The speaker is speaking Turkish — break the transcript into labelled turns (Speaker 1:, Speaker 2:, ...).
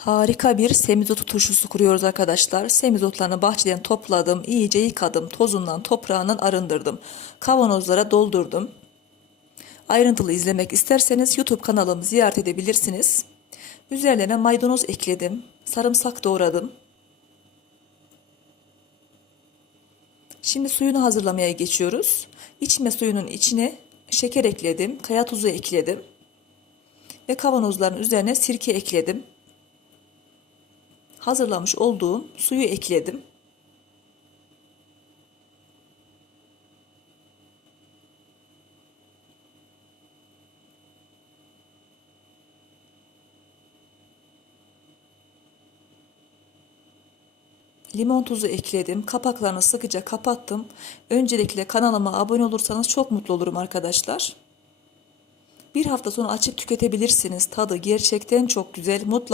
Speaker 1: Harika bir semizotu turşusu kuruyoruz arkadaşlar. Semizotlarını bahçeden topladım, iyice yıkadım, tozundan, toprağından arındırdım. Kavanozlara doldurdum. Ayrıntılı izlemek isterseniz YouTube kanalımı ziyaret edebilirsiniz. Üzerlerine maydanoz ekledim, sarımsak doğradım. Şimdi suyunu hazırlamaya geçiyoruz. İçme suyunun içine şeker ekledim, kaya tuzu ekledim ve kavanozların üzerine sirke ekledim hazırlamış olduğum suyu ekledim. Limon tuzu ekledim. Kapaklarını sıkıca kapattım. Öncelikle kanalıma abone olursanız çok mutlu olurum arkadaşlar. Bir hafta sonra açıp tüketebilirsiniz. Tadı gerçekten çok güzel. Mutlaka